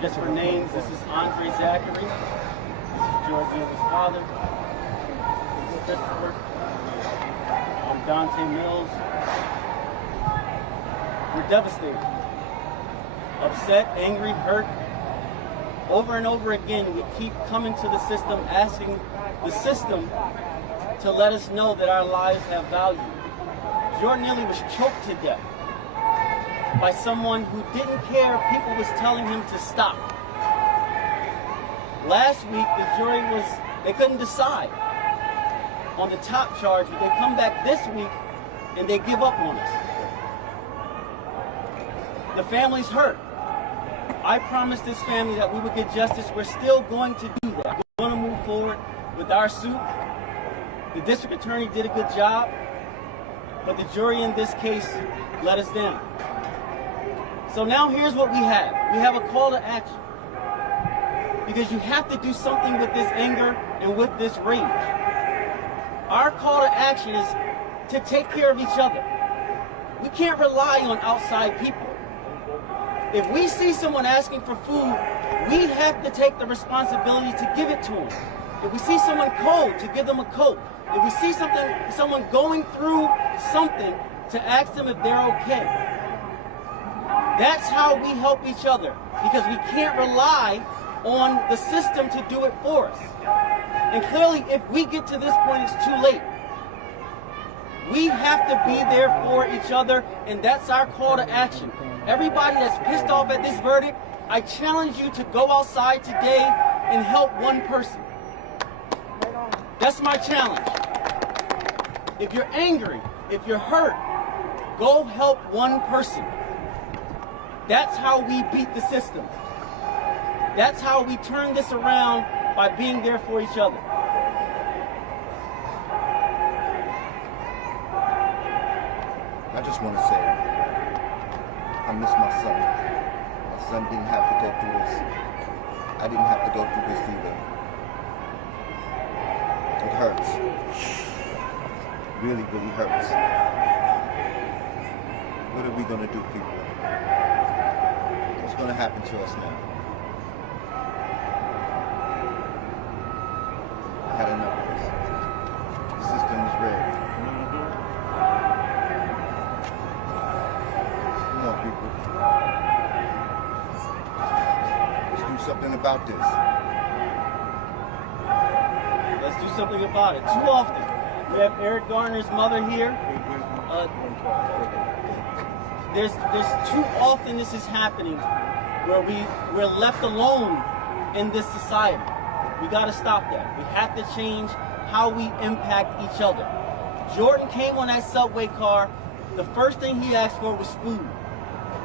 Just for names, this is Andre Zachary. This is Georgiana's father. This is Christopher. I'm Dante Mills. We're devastated, upset, angry, hurt. Over and over again, we keep coming to the system, asking the system to let us know that our lives have value. Jordan Neely was choked to death by someone who didn't care if people was telling him to stop. Last week, the jury they couldn't decide on the top charge, but they come back this week and they give up on us. The family's hurt. I promised this family that we would get justice. We're still going to do that. We're going to move forward with our suit. The district attorney did a good job, but the jury in this case let us down. So now here's what we have. We have a call to action. Because you have to do something with this anger and with this rage. Our call to action is to take care of each other. We can't rely on outside people. If we see someone asking for food, we have to take the responsibility to give it to them. If we see someone cold, to give them a coat. If we see someone going through something, to ask them if they're okay. That's how we help each other, because we can't rely on the system to do it for us. And clearly, if we get to this point, it's too late. We have to be there for each other, and that's our call to action. Everybody that's pissed off at this verdict, I challenge you to go outside today and help one person. That's my challenge. If you're angry, if you're hurt, go help one person. That's how we beat the system. That's how we turn this around, by being there for each other. I just want to say, I miss my son. My son didn't have to go through this. I didn't have to go through this either. It hurts. Really, really hurts. What are we going to do, people? What's going to happen to us now? I had enough of this. The system is rigged. Come on, people. Let's do something about this. Let's do something about it. Too often, we have Eric Garner's mother here. There's too often this is happening where we're left alone in this society. We got to stop that. We have to change how we impact each other. Jordan came on that subway car. The first thing he asked for was food,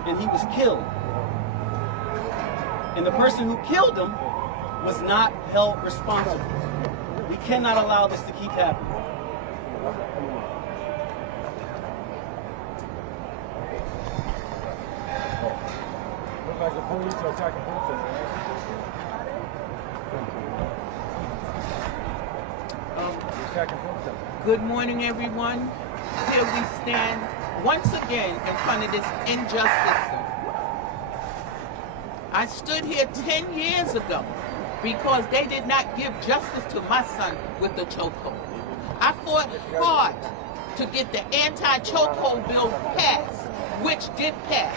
and he was killed. And the person who killed him was not held responsible. We cannot allow this to keep happening. Look like the police are attacking protesters. Good morning, everyone. Here we stand once again in front of this unjust system. I stood here 10 years ago because they did not give justice to my son with the chokehold. I fought hard to get the anti-chokehold bill passed, which did pass.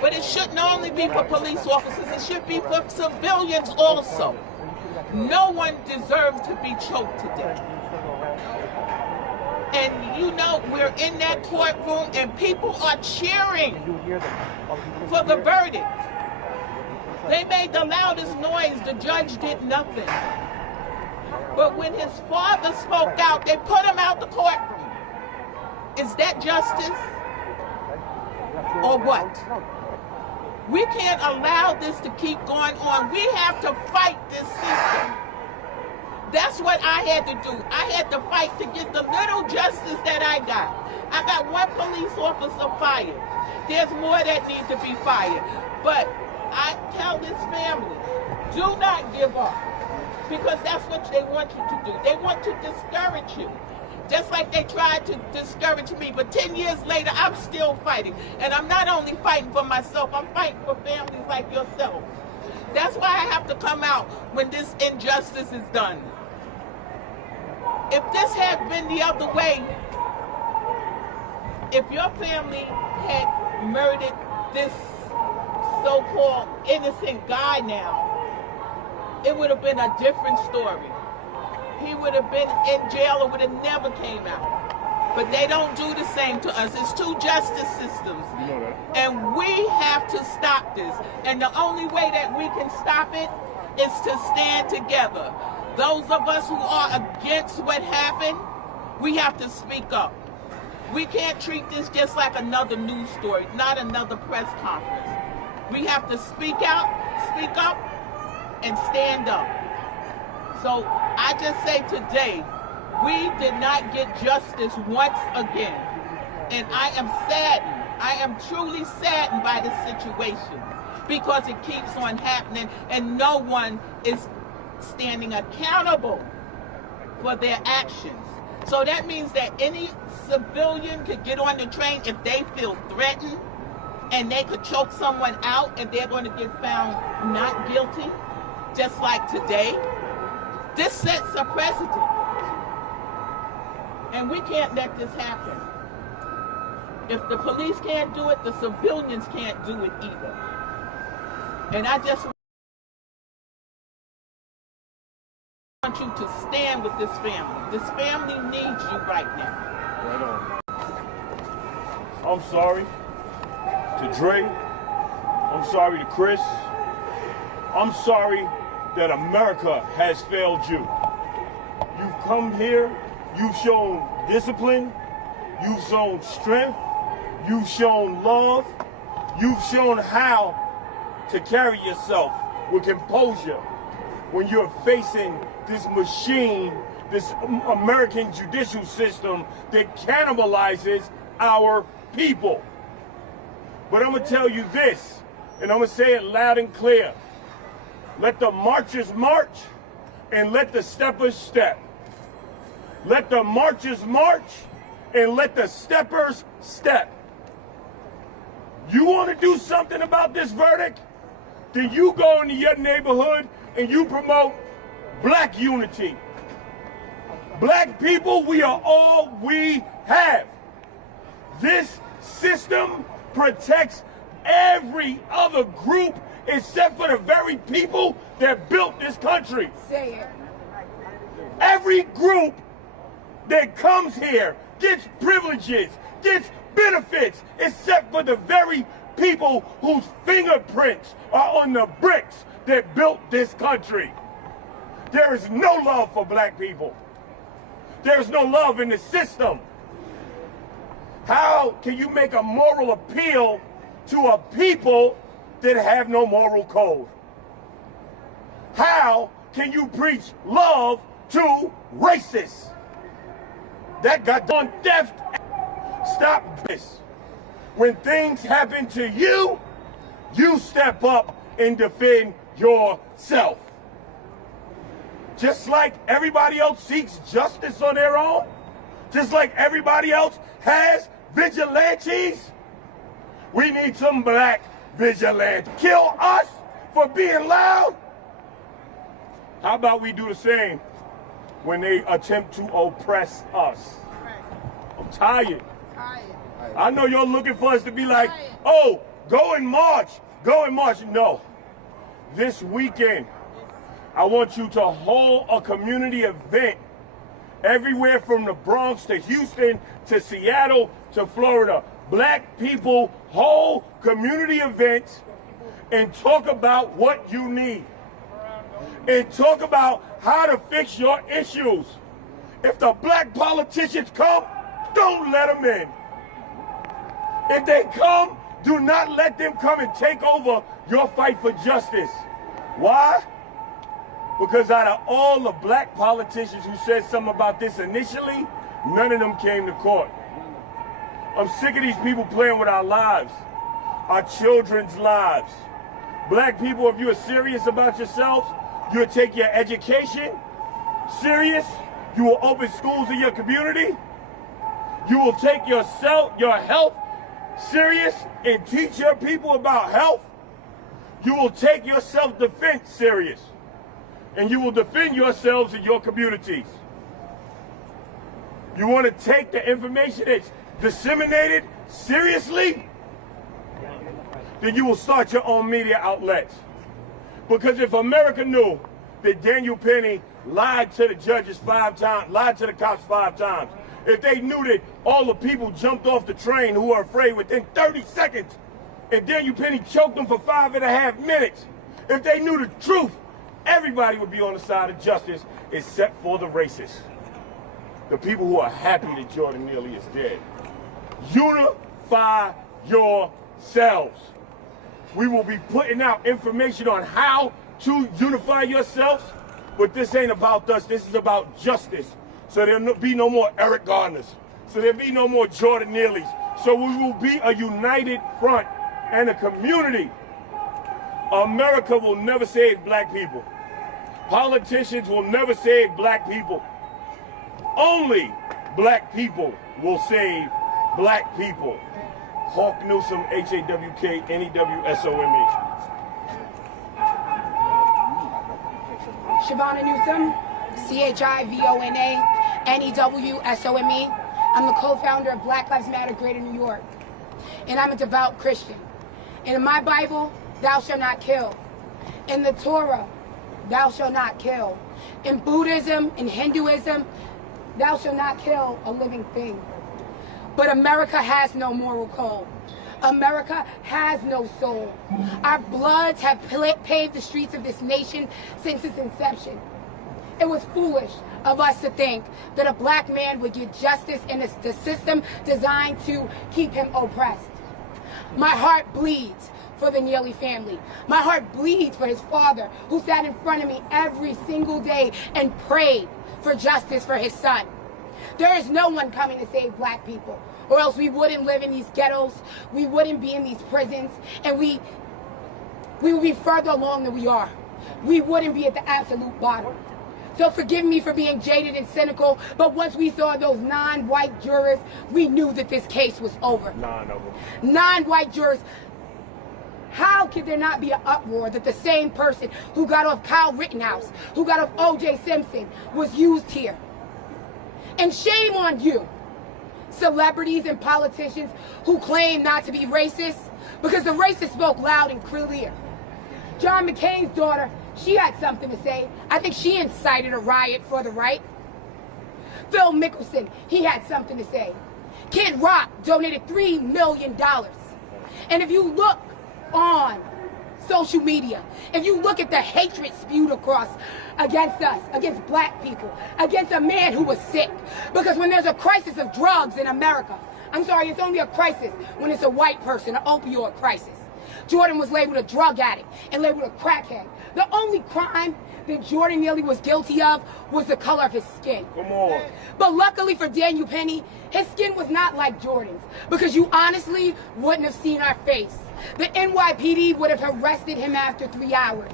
But it shouldn't only be for police officers, it should be for civilians also. No one deserves to be choked to death. And you know, we're in that courtroom and people are cheering for the verdict. They made the loudest noise. The judge did nothing. But when his father spoke out, they put him out the courtroom. Is that justice? Or what? We can't allow this to keep going on. We have to fight this system. That's what I had to do. I had to fight to get the little justice that I got. I got one police officer fired. There's more that need to be fired. But I tell this family, do not give up. Because that's what they want you to do. They want to discourage you. Just like they tried to discourage me. But 10 years later, I'm still fighting. And I'm not only fighting for myself, I'm fighting for families like yourself. That's why I have to come out when this injustice is done. If this had been the other way, if your family had murdered this so-called innocent guy now, it would have been a different story. He would have been in jail or would have never came out. But they don't do the same to us. It's two justice systems. You know that. And we have to stop this. And the only way that we can stop it is to stand together. Those of us who are against what happened, we have to speak up. We can't treat this just like another news story, not another press conference. We have to speak out, speak up, and stand up. So I just say today, we did not get justice once again. And I am saddened. I am truly saddened by this situation because it keeps on happening and no one is standing accountable for their actions. So that means that any civilian could get on the train if they feel threatened and they could choke someone out and they're going to get found not guilty, just like today. This sets a precedent. And we can't let this happen. If the police can't do it, the civilians can't do it either. And I just want you to stand with this family. This family needs you right now. Right on. I'm sorry to Dre. I'm sorry to Chris. I'm sorry that America has failed you. You've come here, you've shown discipline, you've shown strength, you've shown love, you've shown how to carry yourself with composure when you're facing this machine, this American judicial system that cannibalizes our people. But I'm gonna tell you this, and I'm gonna say it loud and clear. Let the marchers march and let the steppers step. Let the marchers march and let the steppers step. You want to do something about this verdict? Then you go into your neighborhood and you promote black unity. Black people, we are all we have. This system protects every other group except for the very people that built this country. Say it. Every group that comes here gets privileges, gets benefits, except for the very people whose fingerprints are on the bricks that built this country. There is no love for black people. There is no love in the system. How can you make a moral appeal to a people that have no moral code? How can you preach love to racists? That got done theft. Stop this. When things happen to you, you step up and defend yourself. Just like everybody else seeks justice on their own, just like everybody else has vigilantes, we need some black vigilantes. Kill us for being loud? How about we do the same when they attempt to oppress us? I'm tired. I know you're looking for us to be like, oh, go and march, go and march. No. This weekend, I want you to hold a community event everywhere from the Bronx to Houston to Seattle to Florida. Black people hold community events and talk about what you need. And talk about how to fix your issues. If the black politicians come, don't let them in. If they come, do not let them come and take over your fight for justice. Why? Because out of all the black politicians who said something about this initially, none of them came to court. I'm sick of these people playing with our lives, our children's lives. Black people, if you are serious about yourselves, you'll take your education serious. You will open schools in your community. You will take your health serious and teach your people about health. You will take your self-defense serious. And you will defend yourselves in your communities. You want to take the information that's disseminated seriously? Then you will start your own media outlets. Because if America knew that Daniel Penny lied to the judges 5 times, lied to the cops 5 times, if they knew that all the people jumped off the train who were afraid within 30 seconds, and Daniel Penny choked them for 5.5 minutes, if they knew the truth, everybody would be on the side of justice except for the racists. The people who are happy that Jordan Neely is dead. Unify yourselves. We will be putting out information on how to unify yourselves, but this ain't about us. This is about justice. So there'll be no more Eric Garners. So there'll be no more Jordan Neelys. So we will be a united front and a community. America will never save black people. Politicians will never save black people. Only black people will save black people. Hawk Newsom, H-A-W-K, N-E-W-S-O-M-E. Shavonna Newsom, C-H-I-V-O-N-A, N-E-W-S-O-M-E. I'm the co-founder of Black Lives Matter Greater New York. And I'm a devout Christian. And in my Bible, thou shalt not kill. In the Torah, thou shalt not kill. In Buddhism and Hinduism, thou shalt not kill a living thing. But America has no moral code. America has no soul. Our bloods have paved the streets of this nation since its inception. It was foolish of us to think that a black man would get justice in the system designed to keep him oppressed. My heart bleeds for the Neely family. My heart bleeds for his father, who sat in front of me every single day and prayed for justice for his son. There is no one coming to save black people, or else we wouldn't live in these ghettos, we wouldn't be in these prisons, and we would be further along than we are. We wouldn't be at the absolute bottom. So forgive me for being jaded and cynical, but once we saw those non-white jurors, we knew that this case was over. Non-white jurors. How could there not be an uproar that the same person who got off Kyle Rittenhouse, who got off O.J. Simpson, was used here? And shame on you, celebrities and politicians who claim not to be racist, because the racists spoke loud and clear. John McCain's daughter, she had something to say. I think she incited a riot for the right. Phil Mickelson, he had something to say. Kid Rock donated $3 million. And if you look on social media, if you look at the hatred spewed across against us, against black people, against a man who was sick, because when there's a crisis of drugs in America, I'm sorry, it's only a crisis when it's a white person, an opioid crisis. Jordan was labeled a drug addict and labeled a crackhead. The only crime that Jordan Neely was guilty of was the color of his skin. Come on. But luckily for Daniel Penny, his skin was not like Jordan's, because you honestly wouldn't have seen our face. The NYPD would have arrested him after 3 hours.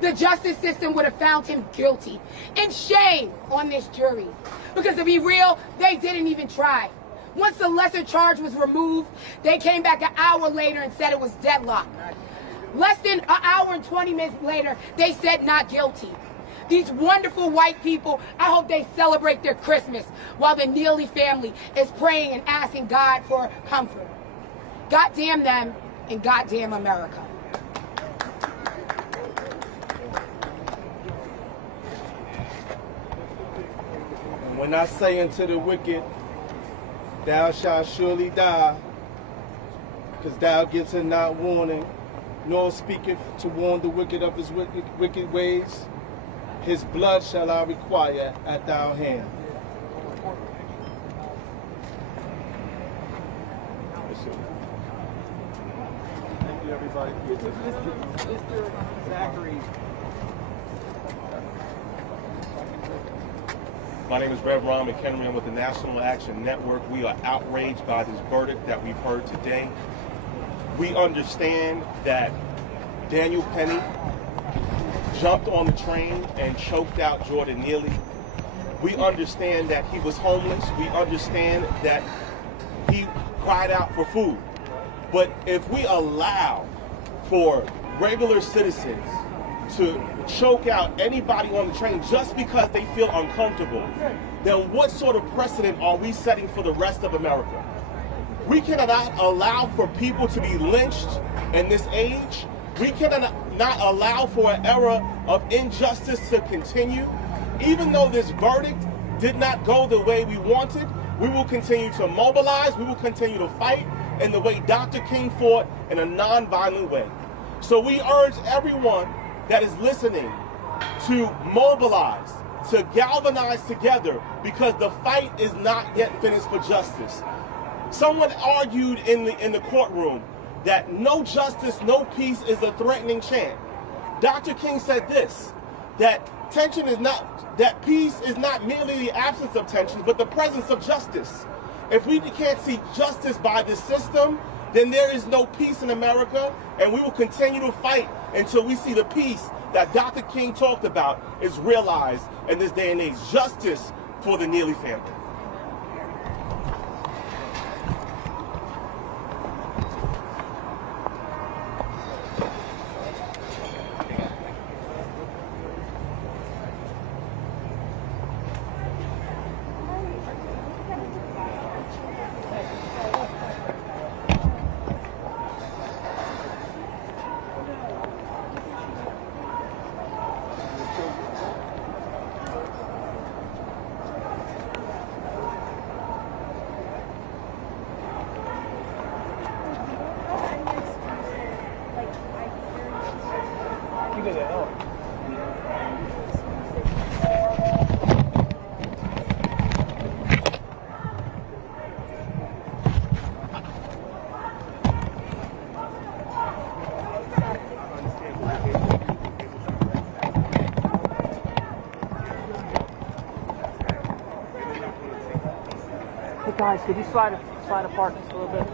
The justice system would have found him guilty. And shame on this jury. Because to be real, they didn't even try. Once the lesser charge was removed, they came back an hour later and said it was deadlock. Less than an hour and 20 minutes later, they said not guilty. These wonderful white people, I hope they celebrate their Christmas while the Neely family is praying and asking God for comfort. Goddamn them and goddamn America. When I say unto the wicked, thou shalt surely die, because thou givest him not warning, nor speaketh to warn the wicked of his wicked ways, his blood shall I require at thy hand. Thank you, everybody. Mr. Zachary. My name is Rev. Ron McHenry. I'm with the National Action Network. We are outraged by this verdict that we've heard today. We understand that Daniel Penny jumped on the train and choked out Jordan Neely. We understand that he was homeless. We understand that he cried out for food. But if we allow for regular citizens to choke out anybody on the train just because they feel uncomfortable, then what sort of precedent are we setting for the rest of America? We cannot allow for people to be lynched in this age. We cannot not allow for an era of injustice to continue. Even though this verdict did not go the way we wanted, we will continue to mobilize, we will continue to fight in the way Dr. King fought, in a non-violent way. So we urge everyone that is listening to mobilize, to galvanize together, because the fight is not yet finished for justice. Someone argued in the courtroom that no justice, no peace is a threatening chant. Dr. King said this, that tension is not, that peace is not merely the absence of tension, but the presence of justice. If we can't see justice by this system, then there is no peace in America, and we will continue to fight until we see the peace that Dr. King talked about is realized in this day and age. Justice for the Neely family. Guys, could you slide apart just a little bit?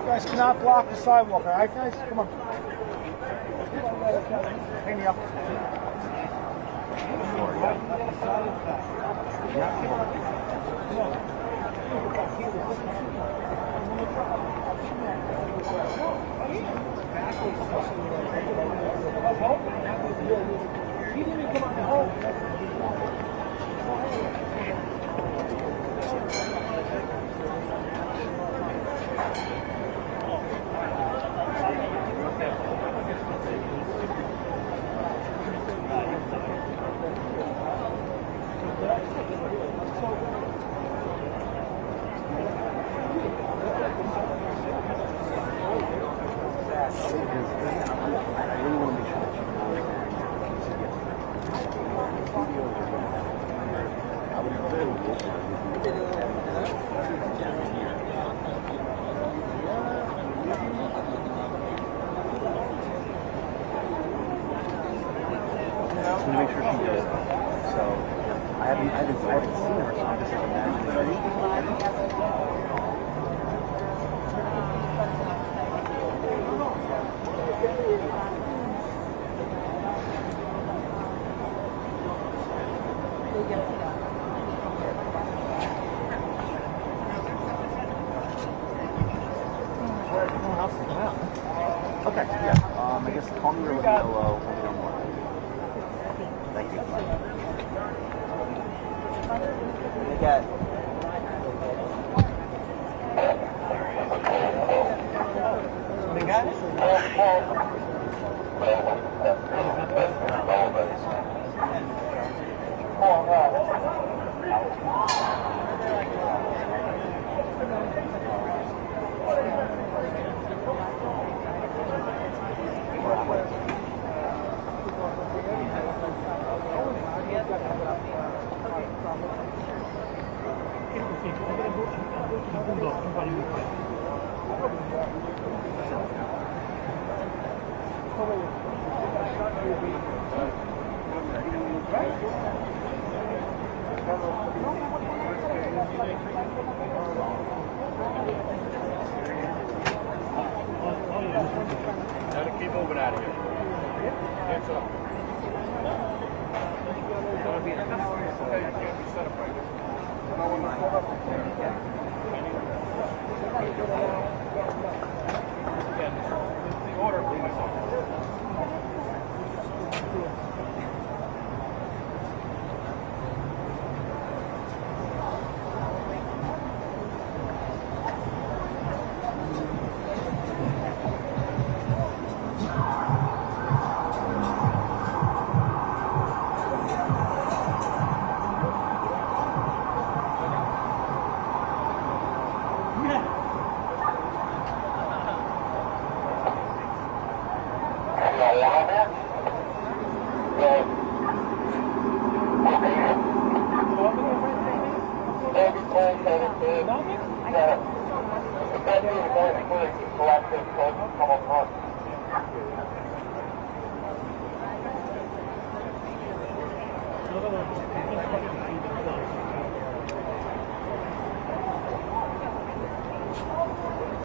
You guys cannot block the sidewalk, all right, guys? Come on. Hang me up. haven't seen her, so I'm just imagining. Okay, yeah. I guess call me or let me know more. Thank you. We got. They got it? Keep moving out of here. Hands up. Order, please.